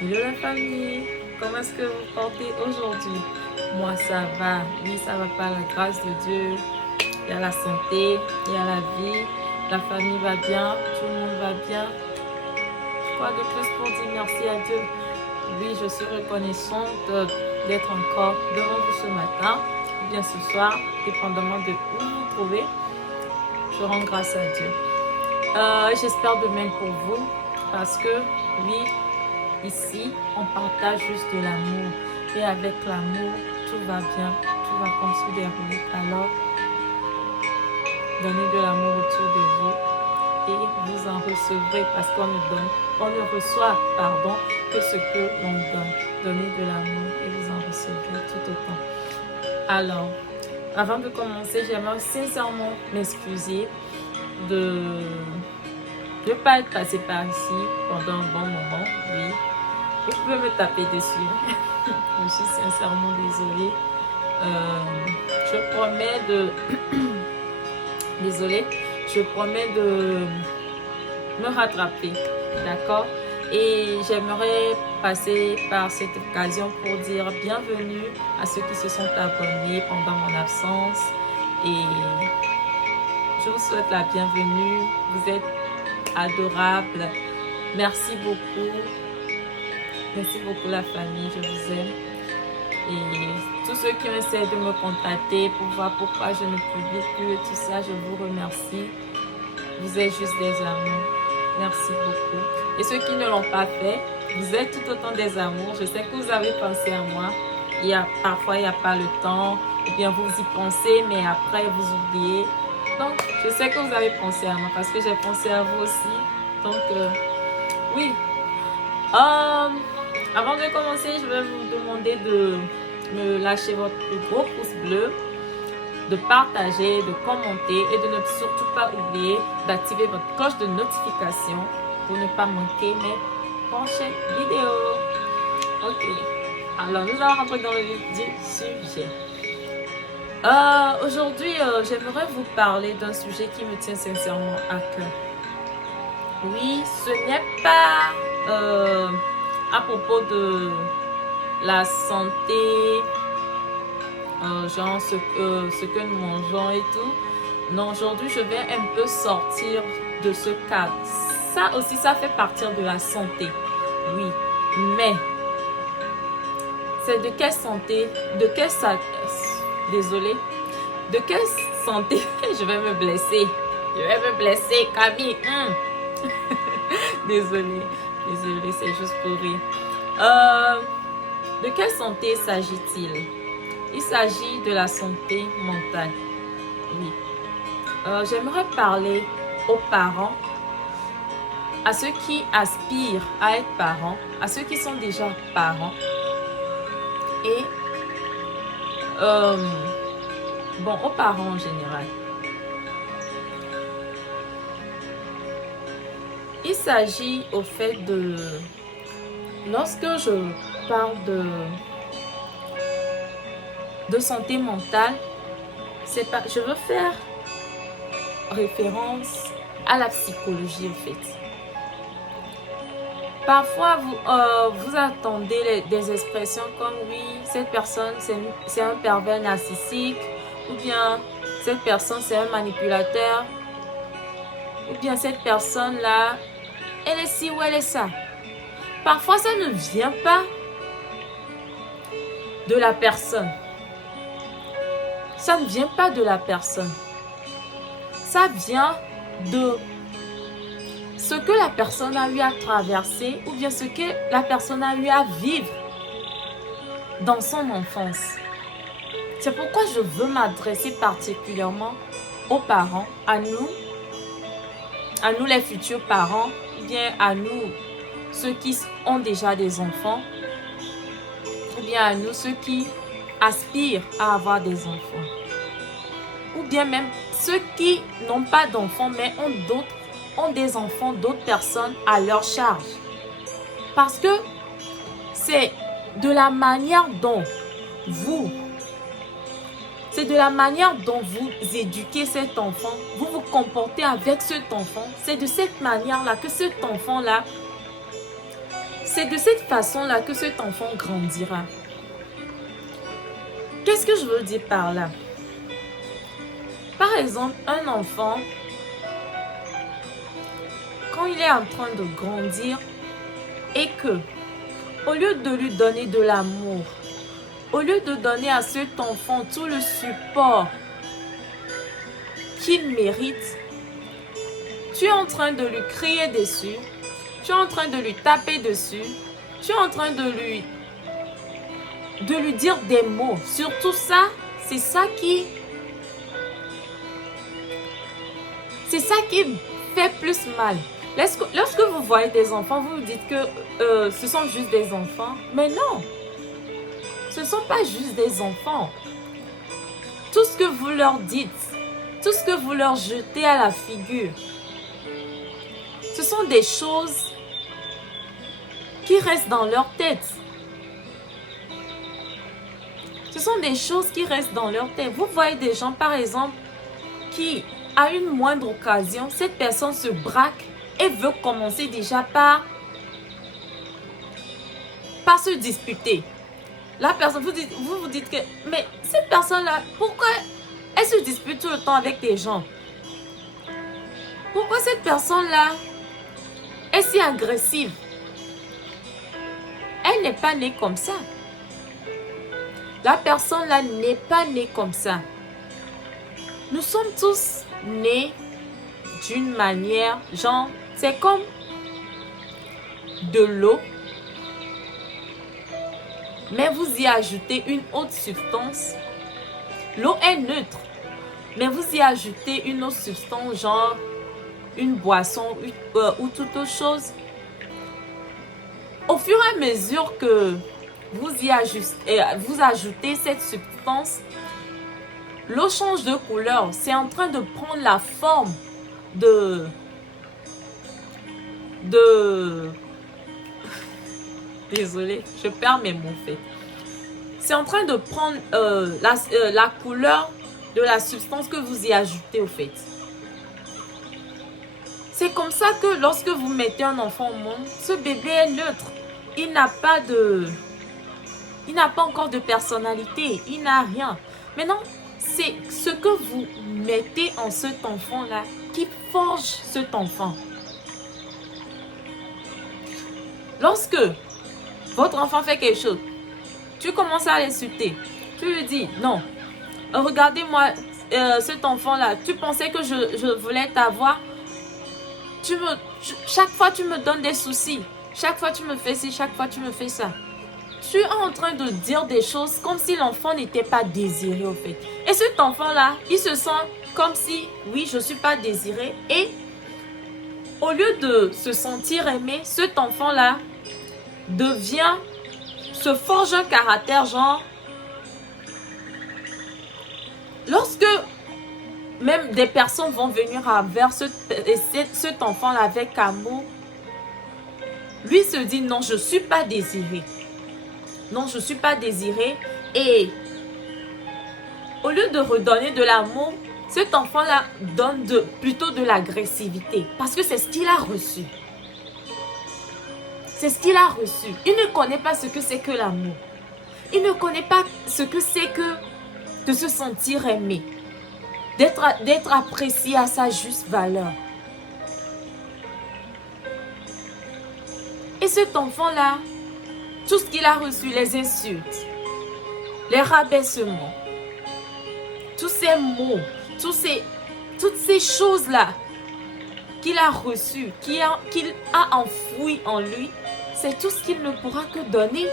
Hello la famille, comment est-ce que vous portez aujourd'hui? Moi ça va, oui ça va par la grâce de Dieu. Il y a la santé, il y a la vie, la famille va bien, tout le monde va bien. Quoi de plus pour dire merci à Dieu? Oui, je suis reconnaissante d'être encore devant vous ce matin, ou bien ce soir, dépendamment de où vous vous trouvez. Je rends grâce à Dieu. J'espère de même pour vous, parce que oui, ici, on partage juste de l'amour. Et avec l'amour, tout va bien, tout va comme se dérouler. Alors, donnez de l'amour autour de vous et vous en recevrez parce qu'on ne reçoit, que ce que l'on donne. Donnez de l'amour et vous en recevrez tout autant. Alors, avant de commencer, j'aimerais sincèrement m'excuser de ne pas être passé par ici pendant un bon moment, oui. Vous pouvez me taper dessus. Je suis sincèrement désolée. Je promets de... Désolée. Je promets de me rattraper. D'accord? Et j'aimerais passer par cette occasion pour dire bienvenue à ceux qui se sont abonnés pendant mon absence. Et je vous souhaite la bienvenue. Vous êtes adorables. Merci beaucoup. Merci beaucoup la famille. Je vous aime. Et tous ceux qui essaient de me contacter pour voir pourquoi je ne publie plus et tout ça, je vous remercie. Vous êtes juste des amours. Merci beaucoup. Et ceux qui ne l'ont pas fait, vous êtes tout autant des amours. Je sais que vous avez pensé à moi. Parfois, il n'y a pas le temps. Ou bien vous y pensez, mais après, vous oubliez. Donc, je sais que vous avez pensé à moi parce que j'ai pensé à vous aussi. Donc, oui. Avant de commencer, je vais vous demander de me lâcher votre plus gros pouce bleu, de partager, de commenter et de ne surtout pas oublier d'activer votre cloche de notification pour ne pas manquer mes prochaines vidéos. Ok, alors nous allons rentrer dans le vif du sujet. Aujourd'hui, j'aimerais vous parler d'un sujet qui me tient sincèrement à cœur. Oui, ce n'est pas à propos de la santé, genre ce que nous mangeons et tout. Non, aujourd'hui, je vais un peu sortir de ce cadre. Ça aussi, ça fait partie de la santé. Oui, mais c'est de quelle santé, désolée, de quelle santé je vais me blesser. Je vais me blesser, Camille. Désolée, c'est juste pour rire. De quelle santé s'agit-il? Il s'agit de la santé mentale. Oui. J'aimerais parler aux parents, à ceux qui aspirent à être parents, à ceux qui sont déjà parents. Et aux parents en général. Il s'agit au fait de... Lorsque je parle de santé mentale, je veux faire référence à la psychologie en fait. Parfois, vous attendez des expressions comme oui, cette personne c'est un pervers narcissique, ou bien cette personne c'est un manipulateur, ou bien cette personne-là, elle est ci ou elle est ça. Parfois, ça ne vient pas de la personne. Ça ne vient pas de la personne. Ça vient de ce que la personne a eu à traverser ou bien ce que la personne a eu à vivre dans son enfance. C'est pourquoi je veux m'adresser particulièrement aux parents, à nous les futurs parents, ou bien à nous, ceux qui ont déjà des enfants, ou bien à nous, ceux qui aspirent à avoir des enfants, ou bien même ceux qui n'ont pas d'enfants, mais ont des enfants d'autres personnes à leur charge. Parce que c'est de la manière dont vous éduquez cet enfant, vous vous comportez avec cet enfant. C'est de cette manière-là que cet enfant-là c'est de cette façon-là que cet enfant grandira. Qu'est-ce que je veux dire par là? Par exemple, un enfant, quand il est en train de grandir et que, au lieu de lui donner de l'amour, au lieu de donner à cet enfant tout le support qu'il mérite, tu es en train de lui crier dessus, tu es en train de lui taper dessus, tu es en train de lui dire des mots. Surtout ça, c'est ça qui fait plus mal. Lorsque vous voyez des enfants, vous vous dites que ce sont juste des enfants. Mais non, ce ne sont pas juste des enfants. Tout ce que vous leur dites, tout ce que vous leur jetez à la figure, ce sont des choses qui restent dans leur tête. Ce sont des choses qui restent dans leur tête. Vous voyez des gens, par exemple, qui, à une moindre occasion, cette personne se braque et veut commencer déjà par se disputer. La personne, vous vous dites que, mais cette personne-là, pourquoi elle se dispute tout le temps avec des gens? Pourquoi cette personne-là est si agressive? Elle n'est pas née comme ça. La personne-là n'est pas née comme ça. Nous sommes tous nés d'une manière, genre, c'est comme de l'eau, mais vous y ajoutez une autre substance. L'eau est neutre, mais vous y ajoutez une autre substance, genre une boisson ou toute autre chose. Au fur et à mesure que vous ajoutez cette substance, l'eau change de couleur. C'est en train de prendre la forme de désolée, je perds mes mots en fait. C'est en train de prendre la couleur de la substance que vous y ajoutez au fait. C'est comme ça que lorsque vous mettez un enfant au monde, ce bébé est neutre. Il n'a pas encore de personnalité, il n'a rien. Maintenant, c'est ce que vous mettez en cet enfant-là qui forge cet enfant. Lorsque votre enfant fait quelque chose, tu commences à l'insulter. Tu lui dis, non, regardez-moi cet enfant-là, tu pensais que je voulais t'avoir. Chaque fois, tu me donnes des soucis. Chaque fois, tu me fais ci, chaque fois, tu me fais ça. Tu es en train de dire des choses comme si l'enfant n'était pas désiré au fait. Et cet enfant-là, il se sent comme si, oui, je ne suis pas désiré. Et au lieu de se sentir aimé, cet enfant-là se forge un caractère genre, lorsque même des personnes vont venir vers cet enfant-là avec amour, lui se dit non, je ne suis pas désiré. Non, je ne suis pas désiré. Et au lieu de redonner de l'amour, cet enfant-là donne plutôt de l'agressivité. Parce que c'est ce qu'il a reçu. C'est ce qu'il a reçu. Il ne connaît pas ce que c'est que l'amour. Il ne connaît pas ce que c'est que de se sentir aimé. D'être apprécié à sa juste valeur. Et cet enfant-là, tout ce qu'il a reçu, les insultes, les rabaissements, tous ces mots, toutes ces choses-là qu'il a reçues, qu'il a enfouies en lui, c'est tout ce qu'il ne pourra que donner.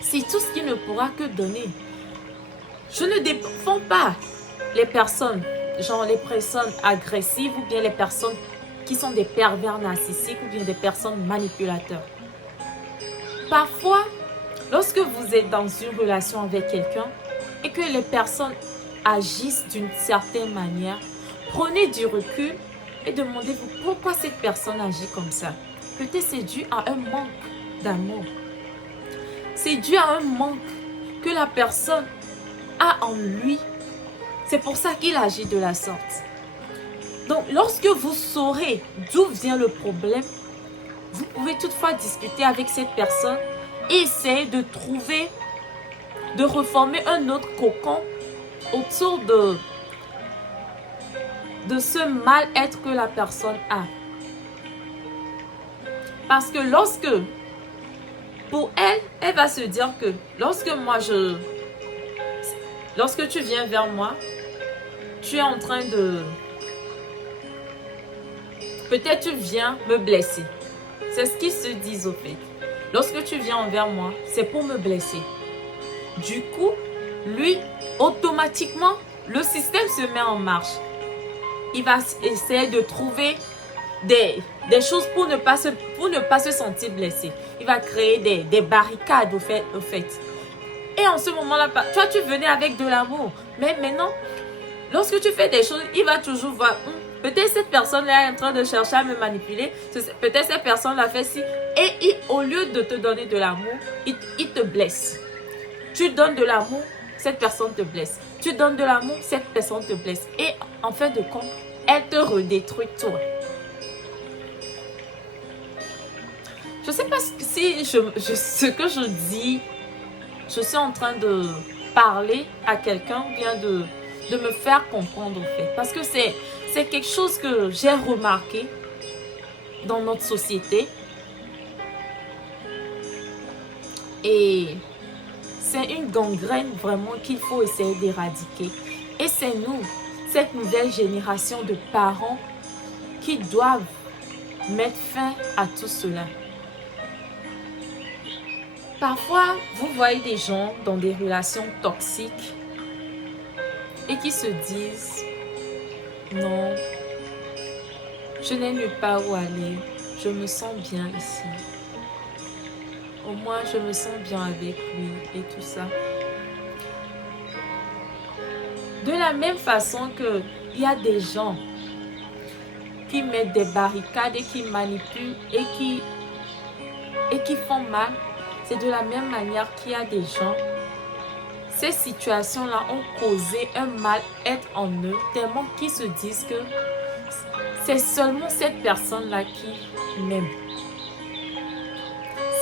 C'est tout ce qu'il ne pourra que donner. Je ne défends pas les personnes, genre les personnes agressives ou bien les personnes qui sont des pervers narcissiques ou bien des personnes manipulateurs. Parfois, lorsque vous êtes dans une relation avec quelqu'un et que les personnes agissent d'une certaine manière, prenez du recul et demandez-vous pourquoi cette personne agit comme ça. Peut-être c'est dû à un manque d'amour. C'est dû à un manque que la personne a en lui. C'est pour ça qu'il agit de la sorte. Donc, lorsque vous saurez d'où vient le problème, Vous pouvez toutefois discuter avec cette personne et essayer de trouver, de reformer un autre cocon autour de ce mal-être que la personne a. Parce que pour elle, elle va se dire que lorsque tu viens vers moi, tu es en train de... Peut-être tu viens me blesser. C'est ce qu'ils se disent au fait. Lorsque tu viens envers moi, c'est pour me blesser. Du coup, lui, automatiquement, le système se met en marche. Il va essayer de trouver des choses pour ne pas se sentir blessé. Il va créer des barricades au fait. Et en ce moment-là, toi, tu venais avec de l'amour. Mais maintenant, lorsque tu fais des choses, il va toujours voir, peut-être cette personne-là est en train de chercher à me manipuler. Peut-être cette personne-là fait ci. Et au lieu de te donner de l'amour, il te blesse. Tu donnes de l'amour, cette personne te blesse. Tu donnes de l'amour, cette personne te blesse. Et en fin de compte, elle te redétruit toi. Je ne sais pas si ce que je dis, je suis en train de parler à quelqu'un ou bien de me faire comprendre au fait. Parce que c'est quelque chose que j'ai remarqué dans notre société. Et c'est une gangrène vraiment qu'il faut essayer d'éradiquer. Et c'est nous, cette nouvelle génération de parents, qui doivent mettre fin à tout cela. Parfois, vous voyez des gens dans des relations toxiques et qui se disent « Non, je n'ai nulle part où aller, je me sens bien ici. Au moins, je me sens bien avec lui et tout ça. » De la même façon qu'il y a des gens qui mettent des barricades et qui manipulent et qui font mal, c'est de la même manière qu'il y a des gens, ces situations-là ont causé un mal-être en eux, tellement qu'ils se disent que c'est seulement cette personne-là qui m'aime.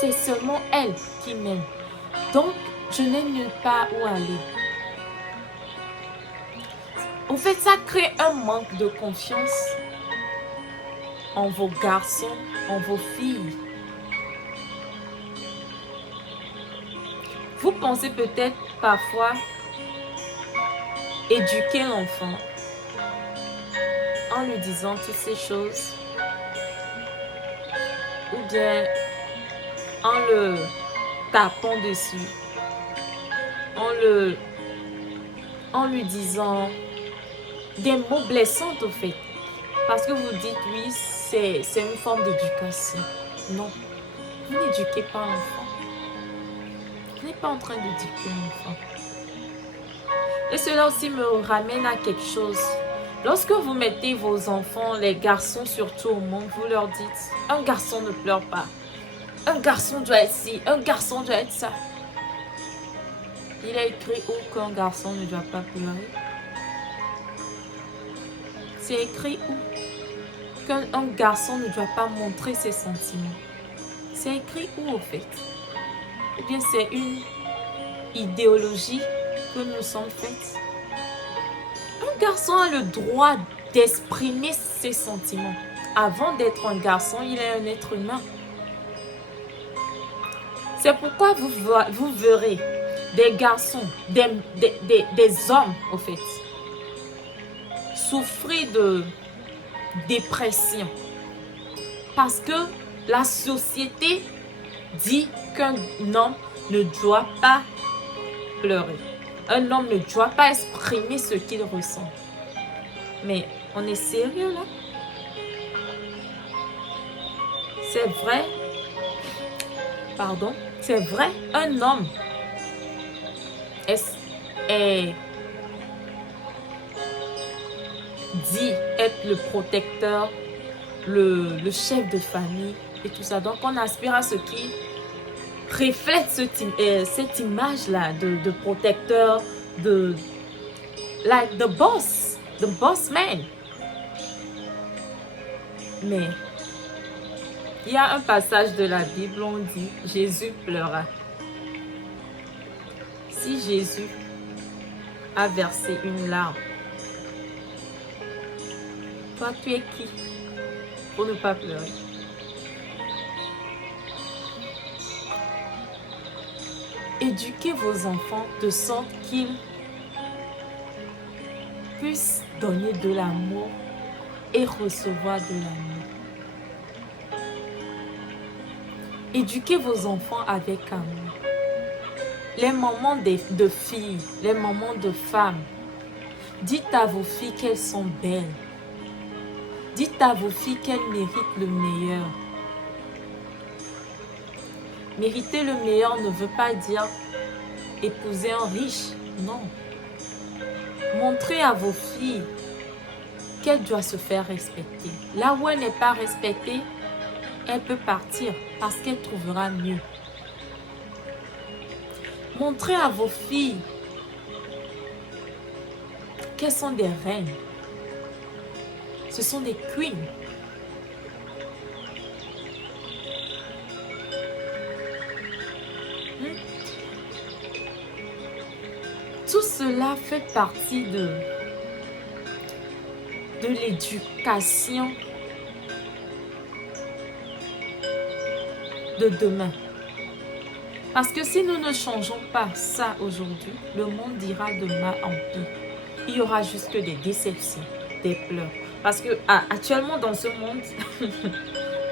C'est seulement elle qui m'aime. Donc, je n'ai nulle part où aller. En fait, ça crée un manque de confiance en vos garçons, en vos filles. Vous pensez peut-être parfois éduquer l'enfant en lui disant toutes ces choses, ou bien en le tapant dessus, en lui disant des mots blessants au fait. Parce que vous dites oui, c'est une forme d'éducation. Non, vous n'éduquez pas l'enfant. Vous n'êtes pas en train d'éduquer l'enfant. Et cela aussi me ramène à quelque chose. Lorsque vous mettez vos enfants, les garçons surtout au monde, vous leur dites, un garçon ne pleure pas. Un garçon doit être ci, un garçon doit être ça. Il est écrit où qu'un garçon ne doit pas pleurer? C'est écrit où qu'un garçon ne doit pas montrer ses sentiments? C'est écrit où au fait? Ou bien c'est une idéologie que nous sommes faites? Un garçon a le droit d'exprimer ses sentiments. Avant d'être un garçon, il est un être humain. C'est pourquoi vous verrez des garçons, des hommes au fait, souffrir de dépression. Parce que la société dit qu'un homme ne doit pas pleurer. Un homme ne doit pas exprimer ce qu'il ressent. Mais on est sérieux là? C'est vrai. Pardon. C'est vrai, un homme est dit être le protecteur, le chef de famille et tout ça. Donc on aspire à ce qui reflète cette image-là de protecteur, like the boss man. Mais Il y a un passage de la Bible où on dit Jésus pleura. Si Jésus a versé une larme, toi tu es qui pour ne pas pleurer? Éduquez vos enfants de sorte qu'ils puissent donner de l'amour et recevoir de l'amour. Éduquez vos enfants avec amour. Les mamans de filles, les mamans de femmes, dites à vos filles qu'elles sont belles. Dites à vos filles qu'elles méritent le meilleur. Mériter le meilleur ne veut pas dire épouser un riche, non. Montrez à vos filles qu'elle doit se faire respecter. Là où elle n'est pas respectée, elle peut partir parce qu'elle trouvera mieux. Montrez à vos filles qu'elles sont des reines. Ce sont des queens. Tout cela fait partie de l'éducation de demain. Parce que si nous ne changeons pas ça aujourd'hui, le monde ira de mal en pire. Il y aura juste que des déceptions, des pleurs. Parce que actuellement dans ce monde,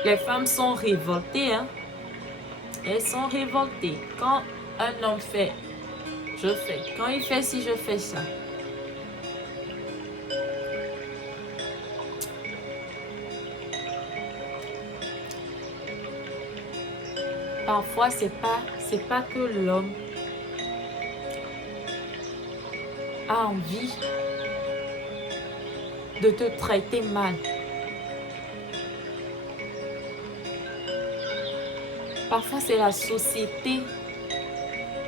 les femmes sont révoltées. Hein? Elles sont révoltées. Quand un homme fait, je fais. Quand il fait ci, je fais ça. Parfois, c'est pas que l'homme a envie de te traiter mal. Parfois, c'est la société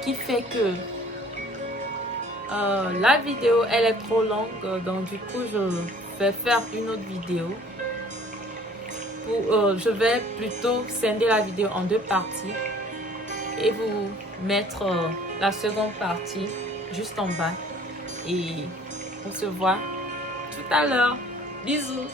qui fait que la vidéo, elle est trop longue. Donc, du coup, je vais faire une autre vidéo. Je vais plutôt scinder la vidéo en 2 parties et vous mettre la seconde partie juste en bas. Et on se voit tout à l'heure. Bisous.